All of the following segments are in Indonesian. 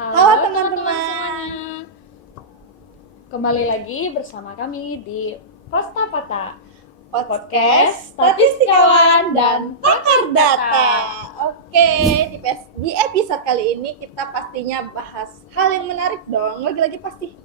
Halo Halo teman-teman teman-teman, semuanya. kembali lagi bersama kami di Prastapata, Podcast podcast statistikawan dan pakar data. data. Oke, di episode kali ini kita pastinya bahas hal yang menarik dong. Lagi-lagi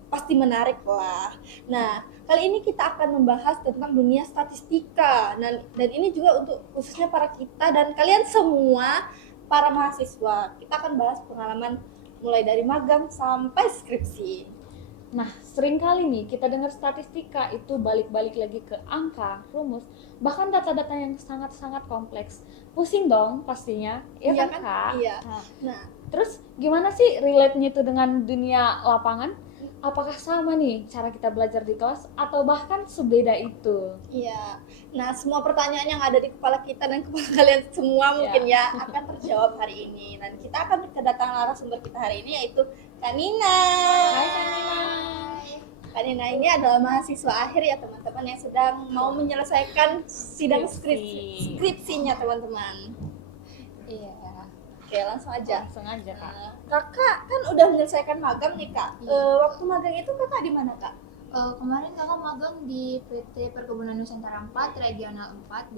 pasti menarik lah. Nah, kali ini kita akan membahas tentang dunia statistika. Dan ini juga untuk khususnya para kita dan kalian semua para mahasiswa. Kita akan bahas pengalaman mulai dari magang sampai skripsi. Nah, sering kali nih kita dengar statistika itu balik-balik lagi ke angka, rumus, bahkan data-data yang sangat-sangat kompleks. Pusing dong pastinya, ya kan Kak? Iya. Nah, Nah, terus gimana sih relate-nya itu dengan dunia lapangan? Apakah sama nih cara kita belajar di kelas atau bahkan sebeda itu? iya. Nah, semua pertanyaan yang ada di kepala kita dan kepala kalian semua mungkin ya akan terjawab hari ini. Dan kita akan kedatangan narasumber kita hari ini yaitu Kak Nina. Hai Kak Nina. Kak Nina ini adalah mahasiswa akhir ya teman-teman yang sedang mau menyelesaikan sidang skripsinya teman-teman. Iya, Oke, langsung aja. langsung aja Kak. Kakak kan udah menyelesaikan magang nih Kak. Waktu magang itu Kakak di mana Kak? Kemarin kakak magang di PT Perkebunan Nusantara 4, Regional 4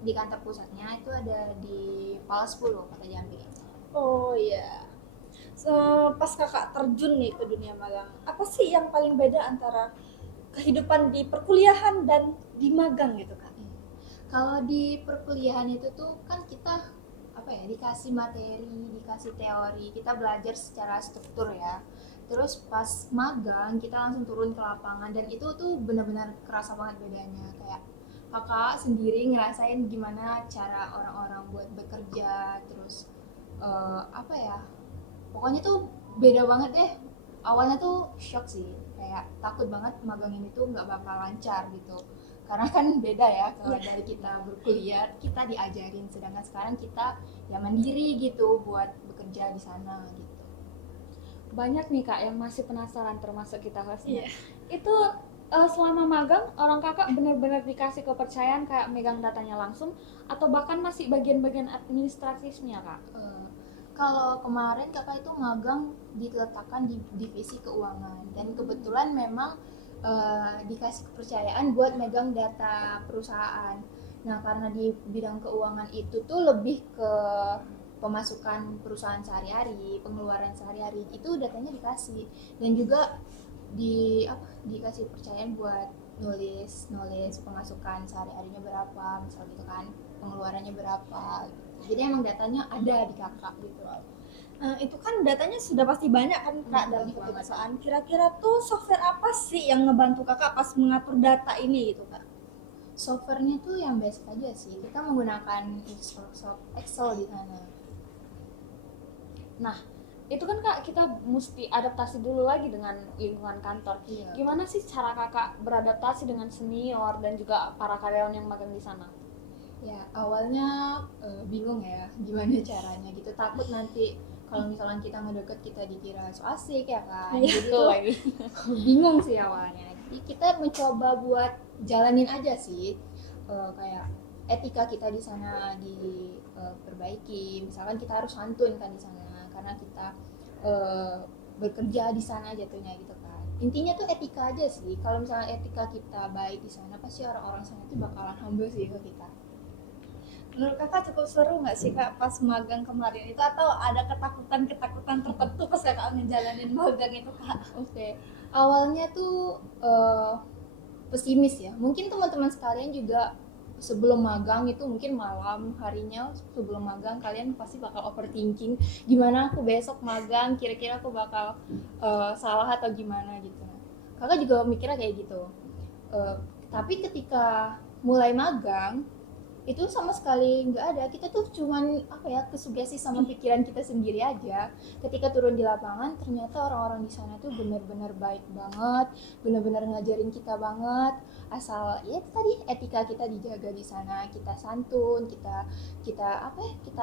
di kantor pusatnya itu ada di Pala 10, Kota Jambi. Oh iya. Pas kakak terjun nih ke dunia magang, apa sih yang paling beda antara kehidupan di perkuliahan dan di magang gitu Kak? Kalau di perkuliahan itu tuh kan kita dikasih materi, dikasih teori, kita belajar secara struktur ya. Terus pas magang kita langsung turun ke lapangan dan itu tuh benar-benar kerasa banget bedanya. Kayak kakak sendiri ngerasain gimana cara orang-orang buat bekerja, terus pokoknya tuh beda banget deh. Awalnya tuh shock sih, kayak takut banget magang ini tuh nggak bakal lancar gitu, karena kan beda ya kalau dari kita berkuliah kita diajarin, sedangkan sekarang kita ya mandiri gitu buat bekerja di sana gitu. Banyak nih Kak yang masih penasaran termasuk kita hostnya. Iya. Itu selama magang orang Kakak benar-benar dikasih kepercayaan kayak megang datanya langsung atau bahkan masih bagian-bagian administratifnya Kak? Kalau kemarin kakak itu magang diletakkan di divisi keuangan dan kebetulan memang dikasih kepercayaan buat megang data perusahaan. Nah, karena di bidang keuangan itu tuh lebih ke pemasukan perusahaan sehari-hari, pengeluaran sehari-hari, itu datanya dikasih, dan juga dikasih kepercayaan buat nulis pemasukan sehari-harinya berapa, misal gitu kan, pengeluarannya berapa. Jadi emang datanya ada di kakak gitu. Itu kan datanya sudah pasti banyak kan Kak dalam satu perusahaan. Kira-kira tuh software apa sih yang ngebantu Kakak pas mengatur data ini gitu Kak? Softwarenya tuh yang basic aja sih. Kita menggunakan Microsoft Excel di sana. Nah, itu kan Kak kita mesti adaptasi dulu lagi dengan lingkungan kantor. Iya. Gimana sih cara Kakak beradaptasi dengan senior dan juga para karyawan yang magang di sana? Ya, awalnya bingung ya gimana caranya gitu. Takut nanti kalau misalnya kita ngedeket kita dikira so asik ya kan. Iya, Jadi tuh bingung sih awalnya. Jadi kita mencoba buat jalanin aja sih. Kayak etika kita di sana diperbaiki. Misalkan kita harus santun kan di sana karena kita bekerja di sana jatuhnya gitu kan. Intinya tuh etika aja sih. Kalau misalnya etika kita baik di sana, pasti orang-orang sana tuh bakalan humble sih ke kita. Menurut Kakak cukup seru nggak sih Kak pas magang kemarin itu, atau ada ketakutan tertentu pas Kakak ngejalanin magang itu Kak? Oke. Awalnya tuh pesimis ya. Mungkin teman-teman sekalian juga sebelum magang itu mungkin malam harinya sebelum magang kalian pasti bakal overthinking, gimana aku besok magang, kira-kira aku bakal salah atau gimana gitu. Kakak juga mikirnya kayak gitu. Tapi ketika mulai magang itu sama sekali nggak ada, kita tuh cuman kesugesti sama pikiran kita sendiri aja. Ketika turun di lapangan ternyata orang-orang di sana tuh benar-benar baik banget, benar-benar ngajarin kita banget, asal ya tadi etika kita dijaga di sana, kita santun, kita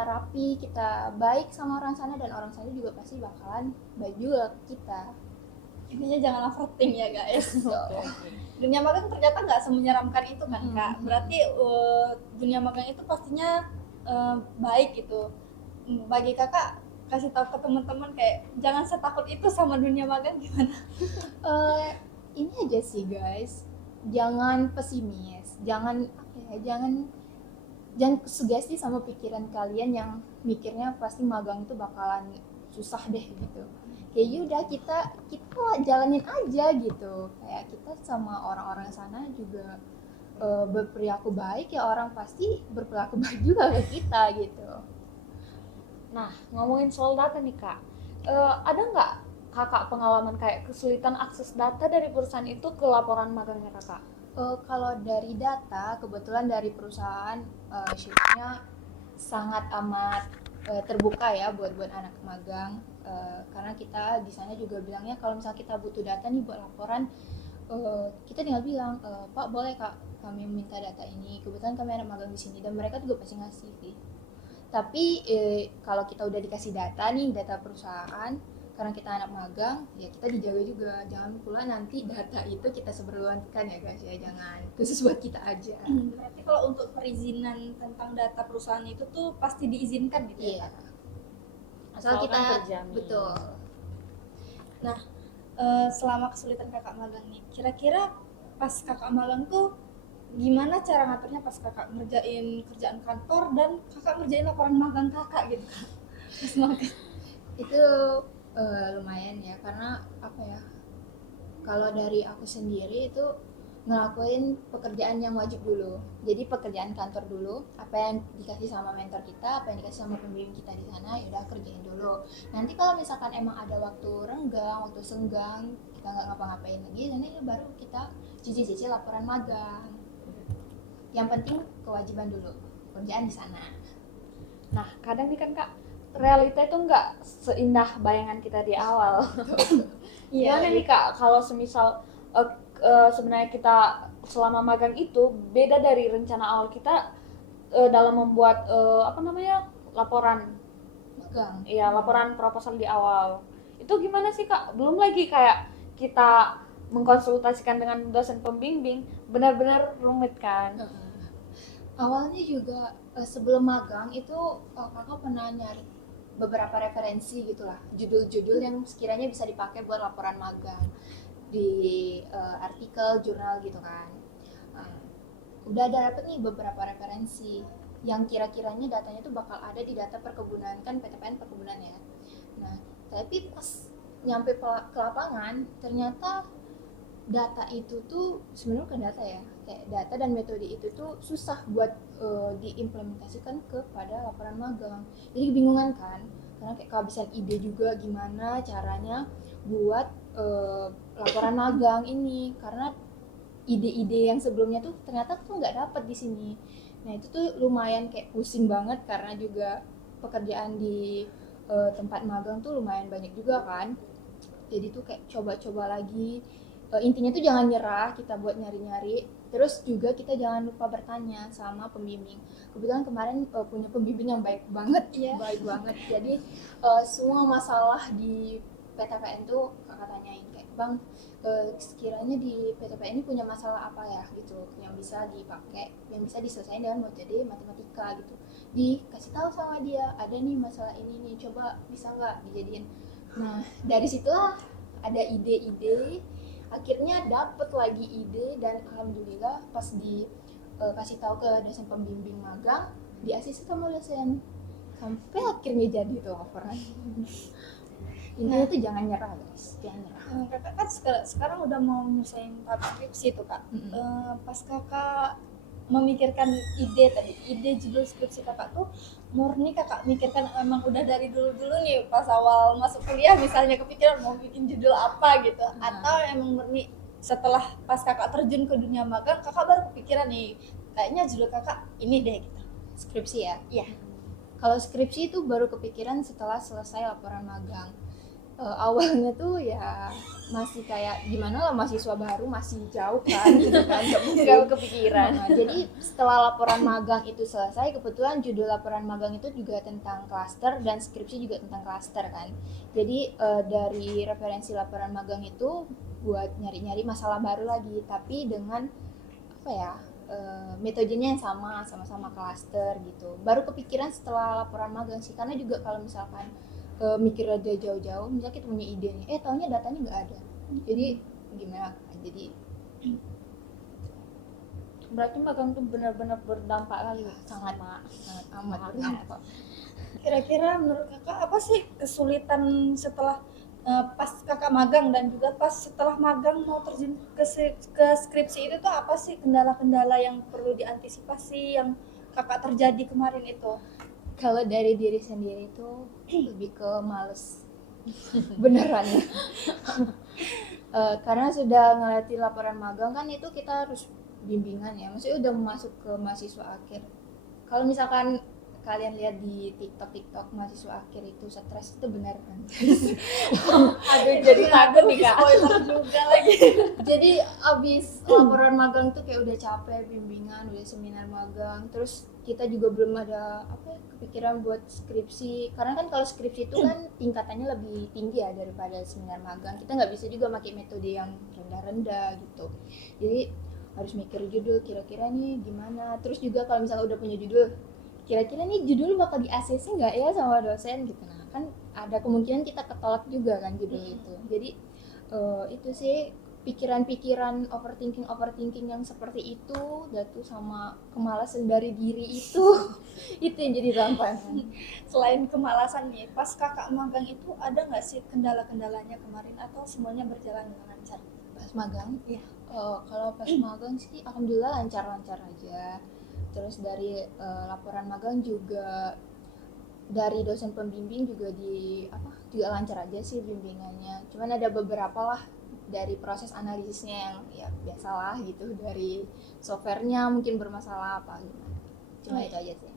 rapi, kita baik sama orang sana, dan orang sana juga pasti bakalan baik juga ke kita. Intinya jangan overthink ya guys. Dunia magang ternyata nggak semenyeramkan itu kan Kak. Berarti dunia magang itu pastinya baik gitu. Bagi Kakak kasih tahu ke teman-teman kayak jangan setakut itu sama dunia magang gimana? Ini aja sih guys, jangan pesimis, jangan apa ya, jangan sugesti sama pikiran kalian yang mikirnya pasti magang itu bakalan susah deh gitu. Kayak udah kita jalanin aja gitu, kayak kita sama orang-orang sana juga berperilaku baik ya, orang pasti berperilaku baik juga ke kita gitu. Nah, ngomongin soal data nih Kak, ada nggak Kakak pengalaman kayak kesulitan akses data dari perusahaan itu ke laporan magangnya Kakak? Kalau dari data, kebetulan dari perusahaan shiftnya sangat amat terbuka ya buat anak magang, karena kita di sana juga bilangnya kalau misalnya kita butuh data nih buat laporan, kita tinggal bilang, Pak boleh Kak kami minta data ini, kebetulan kami anak magang di sini, dan mereka juga pasti ngasih sih. Tapi kalau kita udah dikasih data nih, data perusahaan, karena kita anak magang, ya kita dijaga juga. Jangan pula nanti data itu kita seberluaskan ya guys ya, jangan khusus buat kita aja. Berarti kalau untuk perizinan tentang data perusahaan itu tuh pasti diizinkan gitu Iya. ya? Kak? Asal kita terjamin. betul. Nah, selama kesulitan kakak magang nih, kira-kira pas kakak magang tuh gimana cara ngaturnya pas kakak ngerjain kerjaan kantor dan kakak ngerjain laporan magang kakak gitu? Pas magang. Itu lumayan ya, karena apa ya, kalau dari aku sendiri itu ngelakuin pekerjaan yang wajib dulu. Jadi pekerjaan kantor dulu, apa yang dikasih sama mentor kita, apa yang dikasih sama pembimbing kita di sana, ya udah kerjain dulu. Nanti kalau misalkan emang ada waktu renggang, waktu senggang, kita nggak ngapa-ngapain lagi, nanti baru kita cici-cici laporan magang. Yang penting kewajiban dulu, kerjaan di sana. Nah, kadang nih kan Kak, realita itu nggak seindah bayangan kita di awal. Gimana nih Kak, kalau semisal sebenarnya kita selama magang itu beda dari rencana awal kita dalam membuat laporan, Magang. ya laporan proposal di awal. Itu gimana sih Kak? Belum lagi kayak kita mengkonsultasikan dengan dosen pembimbing, benar-benar rumit kan? Awalnya juga sebelum magang itu kakak pernah nyari beberapa referensi gitulah, judul-judul yang sekiranya bisa dipakai buat laporan magang di artikel jurnal gitu kan. Udah ada dapet nih beberapa referensi yang kira-kiranya datanya tuh bakal ada di data perkebunan, kan PTPN perkebunan ya. Nah tapi pas nyampe ke lapangan ternyata data itu tuh sebenarnya bukan data ya, kayak data dan metode itu tuh susah buat diimplementasikan kepada laporan magang. Jadi kebingungan kan, karena kayak kehabisan ide juga gimana caranya buat laporan magang ini, karena ide-ide yang sebelumnya tuh ternyata tuh nggak dapet di sini. Nah itu tuh lumayan kayak pusing banget, karena juga pekerjaan di tempat magang tuh lumayan banyak juga kan. Jadi tuh kayak coba-coba lagi. Intinya tuh jangan nyerah kita buat nyari-nyari, terus juga kita jangan lupa bertanya sama pembimbing. Kebetulan kemarin punya pembimbing yang baik banget, baik banget. Jadi semua masalah di PTPN tuh kakak tanyain kayak, Bang, sekiranya di PTPN ini punya masalah apa ya gitu, yang bisa dipakai, yang bisa diselesaikan dengan metode matematika gitu. Dikasih tahu sama dia, ada nih masalah ini nih, coba bisa nggak dijadiin. Nah dari situlah ada ide-ide, akhirnya dapet lagi ide, dan alhamdulillah pas kasih tahu ke dosen pembimbing magang, di ACC sama dosen, sampai akhirnya jadi tuh laporan. Intinya tuh jangan nyerah guys, jangan nyerah. Kakak kan sekarang udah mau nyelesain tahap skripsi tuh Kak. Pas kakak memikirkan ide judul skripsi kakak tuh murni kakak mikirkan emang udah dari dulu nih pas awal masuk kuliah misalnya kepikiran mau bikin judul apa gitu, atau emang murni setelah pas kakak terjun ke dunia magang kakak baru kepikiran nih kayaknya judul kakak ini deh gitu? Skripsi ya? Iya. Kalau skripsi itu baru kepikiran setelah selesai laporan magang. Awalnya tuh ya masih kayak gimana lah, mahasiswa baru masih jauh kan gitu kan, Nggak kepikiran. Nah, jadi setelah laporan magang itu selesai, kebetulan judul laporan magang itu juga tentang klaster dan skripsi juga tentang klaster kan. Jadi dari referensi laporan magang itu buat nyari-nyari masalah baru lagi, tapi dengan apa ya, metodenya yang sama-sama klaster gitu. Baru kepikiran setelah laporan magang sih, karena juga kalau misalkan mikir aja jauh-jauh. Misalnya kita punya ide nih, taunya datanya nggak ada. Jadi gimana kan? Jadi Berarti magang tuh benar-benar berdampak kali. sangat amat Sangat berdampak. Kira-kira menurut kakak apa sih kesulitan setelah pas kakak magang dan juga pas setelah magang mau terjun ke skripsi itu tuh apa sih kendala-kendala yang perlu diantisipasi yang kakak terjadi kemarin itu? Kalau dari diri sendiri itu lebih ke males beneran ya. Karena sudah ngelatih laporan magang kan itu kita harus bimbingan ya, maksudnya udah masuk ke mahasiswa akhir. Kalau misalkan kalian lihat di TikTok mahasiswa akhir itu stres itu benar kan. Aduh, jadi takut nih Kak. Spoiler juga lagi. Jadi abis laporan magang tuh kayak udah capek bimbingan, udah seminar magang, terus kita juga belum ada kepikiran buat skripsi, karena kan kalau skripsi itu kan tingkatannya lebih tinggi ya daripada seminar magang. Kita nggak bisa juga pakai metode yang rendah-rendah gitu, jadi harus mikir judul kira-kira nih gimana. Terus juga kalau misalnya udah punya judul, kira-kira nih judul bakal di ACC nggak ya sama dosen gitu. Nah kan ada kemungkinan kita ketolak juga kan judul itu. Jadi itu sih pikiran-pikiran overthinking yang seperti itu, datu sama kemalasan dari diri itu itu yang jadi tantangan. Selain kemalasan nih, pas kakak magang itu ada nggak sih kendala-kendalanya kemarin atau semuanya berjalan dengan lancar? Pas magang Iya. kalau pas magang sih alhamdulillah lancar-lancar aja. Terus dari laporan magang juga dari dosen pembimbing juga juga lancar aja sih bimbingannya. Cuman ada beberapa lah dari proses analisisnya yang ya biasalah gitu, dari softwarenya mungkin bermasalah apa gimana. Cuma itu aja sih.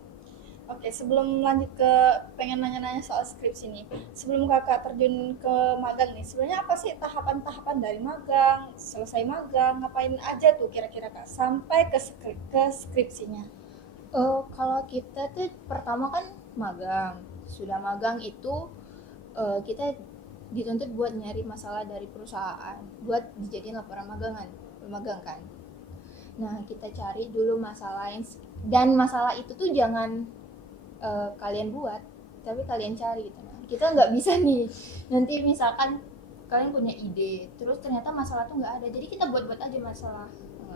Oke, sebelum lanjut ke pengen nanya-nanya soal skripsi nih. Sebelum kakak terjun ke magang nih, sebenarnya apa sih tahapan-tahapan dari magang, selesai magang, ngapain aja tuh kira-kira kak sampai ke skripsinya? Kalau kita tuh pertama kan magang. Sudah magang itu kita dituntut buat nyari masalah dari perusahaan buat dijadiin laporan magang kan. Nah kita cari dulu masalah dan masalah itu tuh jangan kalian buat, tapi kalian cari gitu. Nah kita nggak bisa nih nanti misalkan kalian punya ide terus ternyata masalah tuh nggak ada, jadi kita buat aja masalah.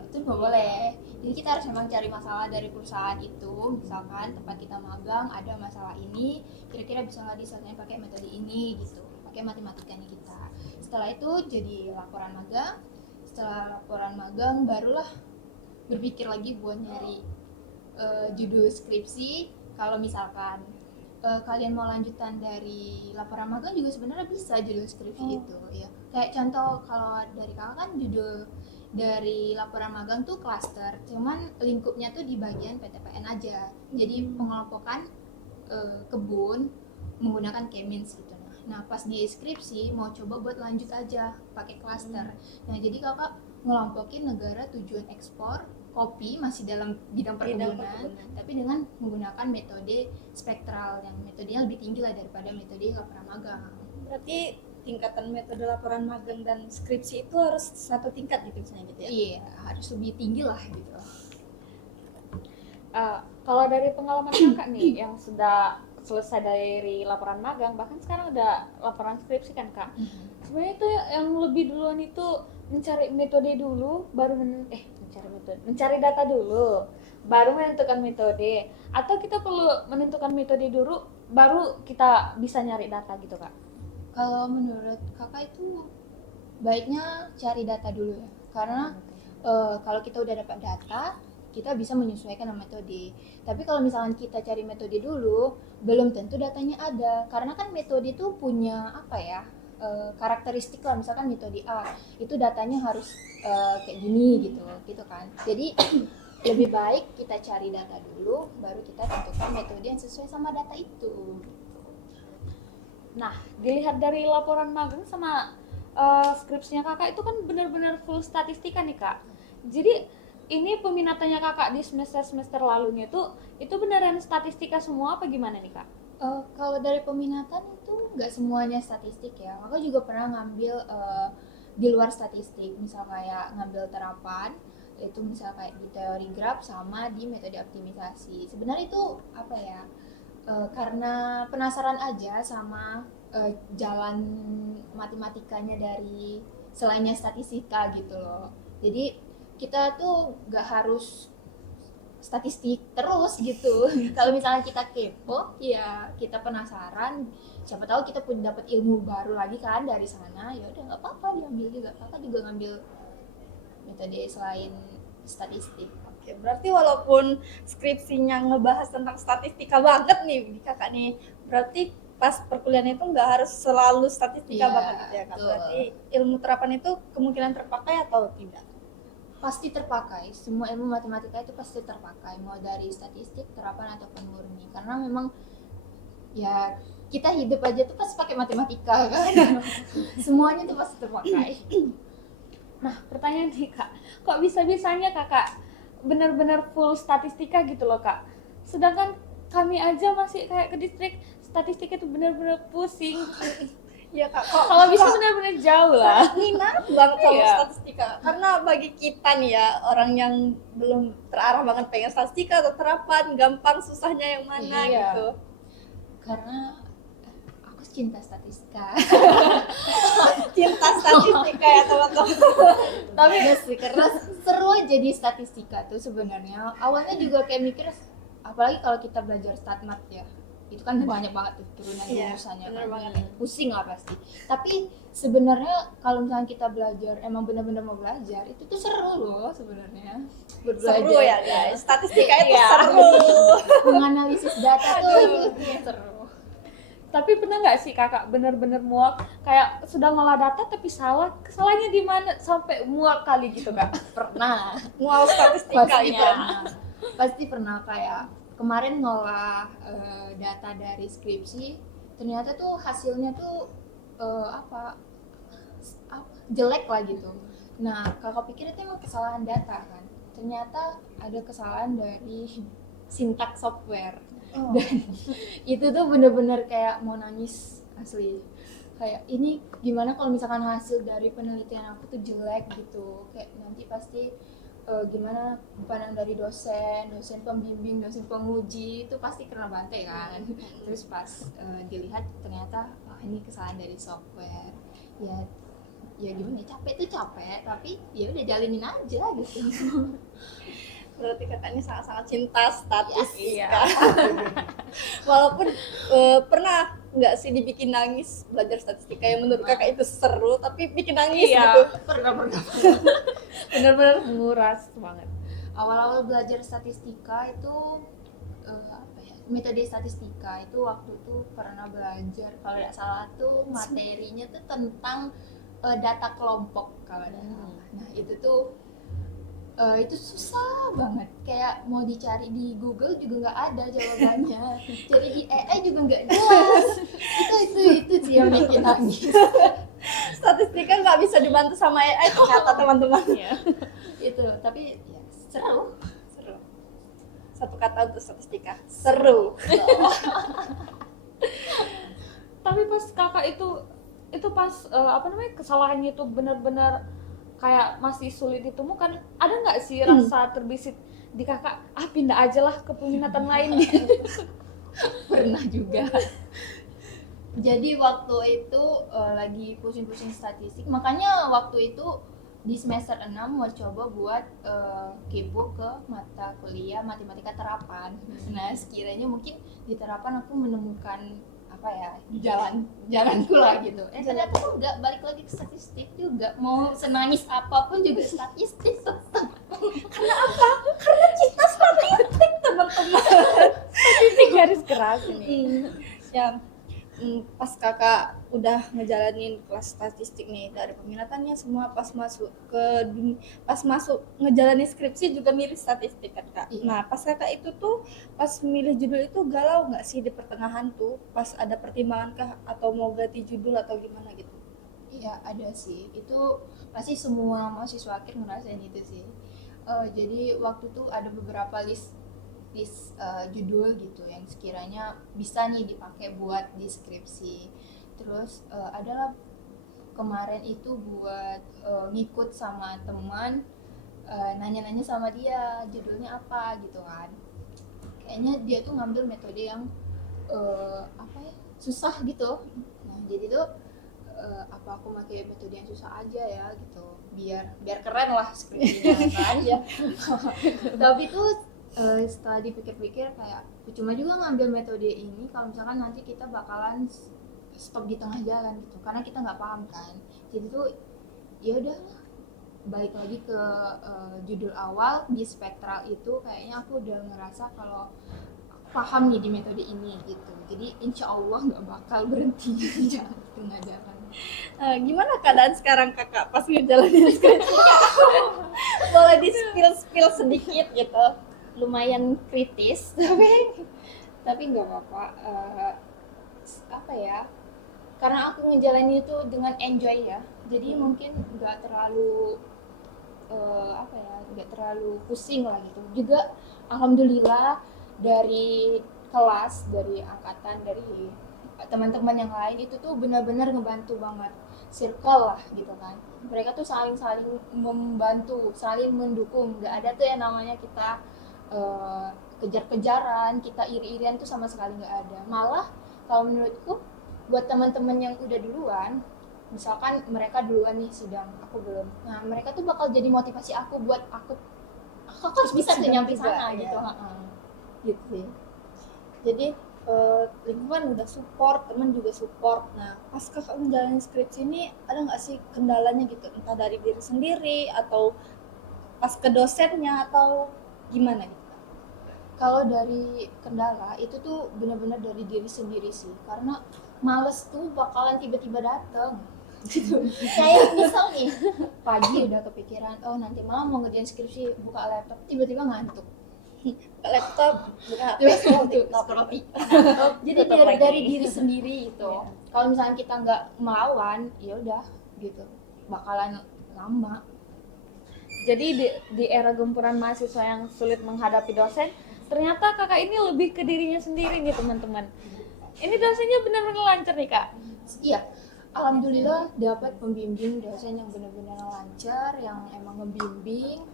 Itu nggak boleh. Jadi kita harus memang cari masalah dari perusahaan itu. Misalkan tempat kita magang ada masalah ini, kira-kira bisa nggak diselesaikan pakai metode ini gitu, pakai matematikanya kita. Setelah itu jadi laporan magang. Setelah laporan magang barulah berpikir lagi buat nyari judul skripsi. Kalau misalkan kalian mau lanjutan dari laporan magang juga sebenarnya bisa judul skripsi itu ya. Kayak contoh kalau dari kakak kan judul dari laporan magang tuh cluster, cuman lingkupnya tuh di bagian PTPN aja. Jadi pengelompokan kebun menggunakan K-means gitu. Nah pas di skripsi mau coba buat lanjut aja pakai cluster. Nah jadi kakak ngelompokin negara tujuan ekspor kopi masih dalam bidang perkebunan, tapi dengan menggunakan metode spektral yang metodenya lebih tinggi lah daripada metode laporan magang. Berarti tingkatan metode laporan magang dan skripsi itu harus satu tingkat gitu misalnya gitu ya? Iya, harus lebih tinggi lah gitu. Kalau dari pengalaman kakak nih yang sudah selesai dari laporan magang, bahkan sekarang udah laporan skripsi kan kak, sebenarnya itu yang lebih duluan itu mencari metode dulu, baru mencari data dulu, baru menentukan metode, atau kita perlu menentukan metode dulu, baru kita bisa nyari data gitu kak? Kalau menurut kakak itu baiknya cari data dulu ya, karena kalau kita udah dapat data kita bisa menyesuaikan dengan metode. Tapi kalau misalnya kita cari metode dulu, belum tentu datanya ada, karena kan metode itu punya karakteristik lah. Misalkan metode A itu datanya harus kayak gini gitu kan. Jadi lebih baik kita cari data dulu, baru kita tentukan metode yang sesuai sama data itu. Nah, dilihat dari laporan magang sama skripsinya kakak itu kan benar-benar full statistika nih kak. Jadi ini peminatannya kakak di semester lalunya itu beneran statistika semua apa gimana nih kak? Kalau dari peminatan itu nggak semuanya statistik ya. Kakak juga pernah ngambil di luar statistik, misal kayak ngambil terapan, itu misal kayak di teori graf sama di metode optimisasi. Sebenarnya itu karena penasaran aja sama jalan matematikanya dari selainnya statistika gitu loh. Jadi kita tuh nggak harus statistik terus gitu. Kalau misalnya kita kepo, ya kita penasaran, siapa tahu kita pun dapat ilmu baru lagi kan dari sana. Ya udah nggak apa-apa diambil juga. Kakak juga ngambil metode selain statistik. Oke, berarti walaupun skripsinya ngebahas tentang statistika banget nih di kakak nih, berarti pas perkuliahan itu nggak harus selalu statistika Iya, banget gitu ya kak. betul. Berarti ilmu terapan itu kemungkinan terpakai atau tidak? Pasti terpakai, semua ilmu matematika itu pasti terpakai, mau dari statistik, terapan ataupun murni, karena memang ya kita hidup aja tuh pasti pakai matematika kan. Semuanya tuh pasti terpakai. Nah, pertanyaan nih Kak, kok bisa-bisanya Kakak benar-benar full statistika gitu loh Kak? Sedangkan kami aja masih kayak ke distrik statistika itu benar-benar pusing. Iya kak, Kalau bisa benar-benar jauh lah. minat banget sama Iya. statistika, karena bagi kita nih ya orang yang belum terarah banget pengen statistika atau terapan, gampang susahnya yang mana Iya. gitu. Karena aku cinta statistika. Cinta statistika ya teman-teman. Tapi sih karena seru aja di statistika tuh sebenarnya. Awalnya juga kayak mikir, apalagi kalau kita belajar statmat ya, itu kan banyak banget tuh turunan Iya, rumusannya bener kan. banget. Pusing lah pasti. Tapi sebenarnya kalau misalnya kita belajar, emang benar-benar mau belajar, itu tuh seru loh sebenarnya. Berbelajar. Seru ya guys, statistika itu Iya. seru. Menganalisis data tuh seru. Tapi pernah nggak sih Kakak benar-benar muak kayak sudah ngolah data tapi salah? Kesalahannya di mana sampai muak kali gitu Kak? Pernah. Mual statistika Pasti gitu. pernah. Pasti pernah kayak kemarin ngolah data dari skripsi, ternyata tuh hasilnya tuh apa jelek lah gitu. Nah, kakak pikir itu emang kesalahan data kan? Ternyata ada kesalahan dari sintaks software. Oh. Dan itu tuh bener-bener kayak mau nangis asli. Kayak ini gimana kalau misalkan hasil dari penelitian aku tuh jelek gitu, kayak nanti pasti gimana pandang dari dosen pembimbing, dosen penguji itu pasti kena bantai kan. Terus pas dilihat ternyata ini kesalahan dari software. Ya gimana, capek tuh capek, tapi ya udah jalinin aja gitu. Berarti kakaknya sangat-sangat cinta statistika. Iya. Walaupun pernah nggak sih dibikin nangis belajar statistika yang menurut kakak itu seru tapi bikin nangis Iya. gitu. pernah Benar-benar menguras banget. awal-awal belajar statistika itu apa ya, metode statistika itu waktu itu pernah belajar, kalau tidak salah tuh materinya tuh tentang data kelompok kalau tidak salah. Nah itu tuh itu susah banget, kayak mau dicari di Google juga nggak ada jawabannya, cari di AI juga nggak jelas. itu sih yang bikin nangis. Statistika nggak bisa dibantu sama AI ternyata teman-teman. Iya. Itu tapi ya, seru. Seru. Satu kata untuk statistika, seru. Tapi pas Kakak itu pas apa namanya kesalahannya itu benar-benar kayak masih sulit ditemukan, ada nggak sih rasa terbisit di Kakak, pindah aja lah ke peminatan lain gitu? Pernah juga. Jadi waktu itu lagi pusing-pusing statistik, makanya waktu itu di semester 6 mau coba buat kepo ke mata kuliah matematika terapan. Nah sekiranya mungkin di terapan aku menemukan apa ya, jalanku lah gitu. Ternyata tuh nggak, balik lagi ke statistik juga, mau senangis apapun juga statistik tetap. Teman-teman. Ini garis keras ini. Ya, pas kakak udah ngejalanin kelas statistik nih, dari peminatannya semua, pas masuk ngejalanin skripsi juga milih statistik kan kak. Iya. Nah pas kakak itu tuh pas milih judul itu galau nggak sih di pertengahan tuh, pas ada pertimbangan kah atau mau ganti judul atau gimana gitu? Iya ada sih, itu pasti semua mahasiswa akhir ngerasain itu sih. Jadi waktu itu ada beberapa list judul gitu yang sekiranya bisa nih dipakai buat deskripsi. Terus adalah kemarin itu buat ngikut sama teman, nanya-nanya sama dia judulnya apa gitu kan. Kayaknya dia tuh ngambil metode yang apa ya, susah gitu. Nah Jadi tuh apa aku pakai metode yang susah aja ya gitu, biar keren lah skripsinya kan ya. Tapi tuh setelah dipikir-pikir kayak cuma juga ngambil metode ini kalau misalkan nanti kita bakalan stop di tengah jalan gitu, karena kita nggak paham kan. Jadi tuh ya udah balik lagi ke judul awal di spektral itu, kayaknya aku udah ngerasa kalau paham nih di metode ini gitu. Jadi insya Allah nggak bakal berhenti di tengah jalan. Gimana keadaan sekarang kakak pas ngejalanin skripsi? Boleh di spill sedikit gitu. Lumayan kritis tapi nggak apa-apa. Apa ya, karena aku ngejalanin itu dengan enjoy ya, jadi mungkin nggak terlalu apa ya, nggak terlalu pusing lah gitu. Juga alhamdulillah dari kelas, dari angkatan, dari teman-teman yang lain itu tuh benar-benar ngebantu banget, circle lah gitu kan. Mereka tuh saling membantu, saling mendukung. Nggak ada tuh yang namanya kita kejar-kejaran, kita iri-irian tuh sama sekali nggak ada. Malah kalau menurutku buat teman-teman yang udah duluan, misalkan mereka duluan nih sidang, aku belum, nah mereka tuh bakal jadi motivasi aku buat aku harus bisa tuh nyampe sana juga, gitu. ya. Gitu sih. Jadi lingkungan udah support, teman juga support. Nah, pas kakak menjalani skripsi ini ada nggak sih kendalanya gitu, entah dari diri sendiri atau pas ke dosennya atau gimana gitu? Kalau dari kendala itu tuh benar-benar dari diri sendiri sih, karena males tuh bakalan tiba-tiba datang gitu. Kayak misal nih pagi udah kepikiran, oh nanti malam mau ngerjain skripsi, buka laptop tiba-tiba ngantuk. Ke laptop, buka HP, Scroll TikTok. Jadi Tutup lagi. dari diri sendiri itu. Kalau misalnya kita nggak melawan, ya udah gitu, bakalan lama. Jadi di era gempuran mahasiswa yang sulit menghadapi dosen, ternyata kakak ini lebih ke dirinya sendiri nih teman-teman. Ini dosennya benar-benar lancar nih kak. Iya, alhamdulillah dapat pembimbing dosen yang benar-benar lancar, yang emang ngebimbing.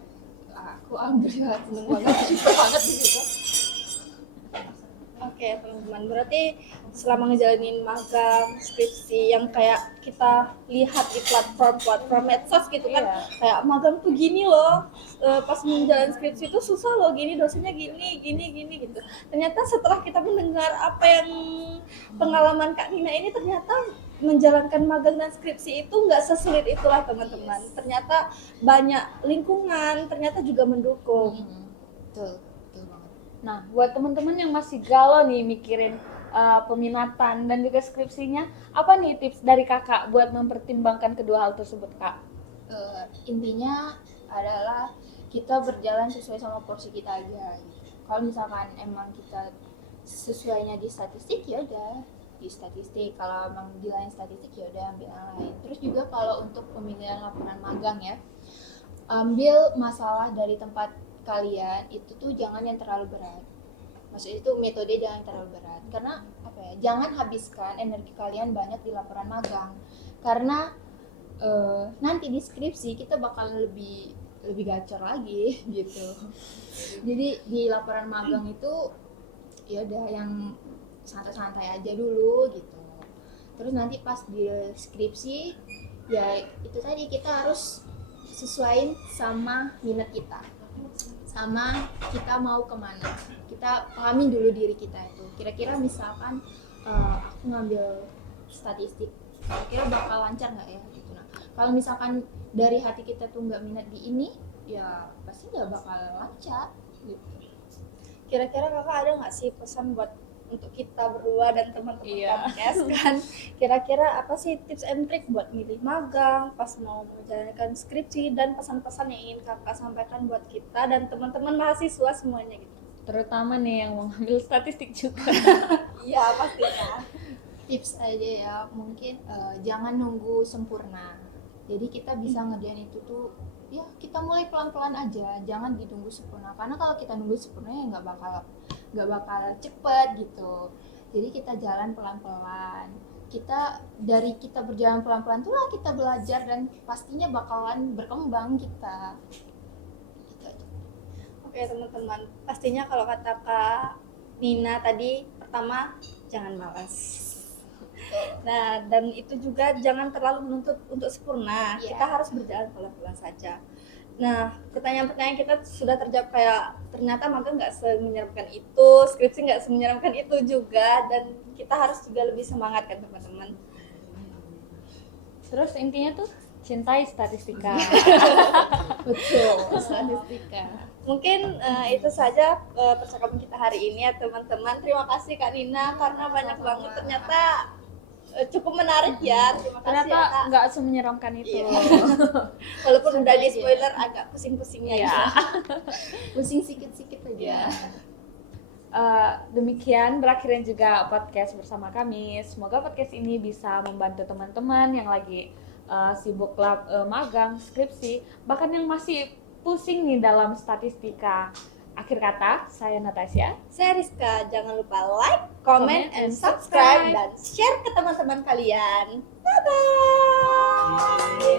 Aku alhamdulillah seneng banget, suka banget di situ. Oke teman-teman, berarti selama ngejalanin magang, skripsi yang kayak kita lihat di platform medsos gitu kan, Iya. kayak magang tuh gini loh, pas menjalani skripsi itu susah loh, gini dosennya gini gitu. Ternyata setelah kita mendengar apa yang pengalaman Kak Nina ini, ternyata menjalankan magang dan skripsi itu nggak sesulit itulah teman-teman. Ternyata banyak lingkungan, ternyata juga mendukung. Betul, betul banget. Nah, buat teman-teman yang masih galau nih mikirin peminatan dan juga skripsinya, apa nih tips dari kakak buat mempertimbangkan kedua hal tersebut kak? Intinya adalah kita berjalan sesuai sama porsi kita aja gitu. Kalau misalkan emang kita sesuainya di statistik, ya udah di statistik. Kalau emang di lain statistik, ya udah ambil yang lain. Terus juga kalau untuk pemilihan laporan magang ya, ambil masalah dari tempat kalian itu tuh jangan yang terlalu berat. Maksudnya itu metode jangan terlalu berat, karena apa ya, jangan habiskan energi kalian banyak di laporan magang, karena nanti di skripsi kita bakal lebih gacor lagi gitu. Jadi di laporan magang itu ya udah yang santai-santai aja dulu gitu. Terus nanti pas di skripsi ya itu tadi, kita harus sesuaiin sama minat kita, sama kita mau kemana. Kita pahamin dulu diri kita itu. Kira-kira misalkan aku ngambil statistik, kira-kira bakal lancar nggak ya gitu. Nah, kalau misalkan dari hati kita tuh nggak minat di ini, ya pasti nggak bakal lancar gitu. Kira-kira kakak ada nggak sih pesan buat untuk kita berdua dan teman-teman Iya. podcast kan? Kira-kira apa sih tips and trick buat milih magang, pas mau menjalankan skripsi, dan pesan-pesan yang ingin kakak sampaikan buat kita dan teman-teman mahasiswa semuanya gitu? Terutama nih yang mau ngambil statistik juga. Iya pastinya. Tips aja ya, mungkin jangan nunggu sempurna. Jadi kita bisa ngerjain itu tuh ya kita mulai pelan-pelan aja, jangan ditunggu sempurna, karena kalau kita nunggu sempurna ya nggak bakal cepet gitu. Jadi kita jalan pelan-pelan, dari kita berjalan pelan-pelan itulah kita belajar dan pastinya bakalan berkembang kita gitu aja. Oke teman-teman, pastinya kalau kata Kak Nina tadi, pertama jangan malas. Nah, dan itu juga jangan terlalu menuntut untuk sempurna. Iya. Kita harus berjalan pelan-pelan saja. Nah, pertanyaan-pertanyaan kita sudah terjawab, kayak ternyata magang nggak semenyeramkan itu, skripsi nggak semenyeramkan itu juga, dan kita harus juga lebih semangat kan teman-teman. Terus intinya tuh cintai statistika. Betul, statistika. Mungkin itu saja percakapan kita hari ini ya teman-teman. Terima kasih Kak Nina karena banyak banget ternyata cukup menarik ya. Terima kasih Ternyata ya Kak. nggak semenyeramkan itu. Iya. Walaupun udah di Santai aja. spoiler agak pusing-pusingnya Iya. ya. Pusing sikit-sikit aja. Demikian berakhirnya juga podcast bersama kami. Semoga podcast ini bisa membantu teman-teman yang lagi sibuk magang, skripsi, bahkan yang masih pusing nih dalam statistika. Akhir kata, saya Natasha. Saya Rizka, jangan lupa like, comment, and subscribe dan share ke teman-teman kalian. Bye bye.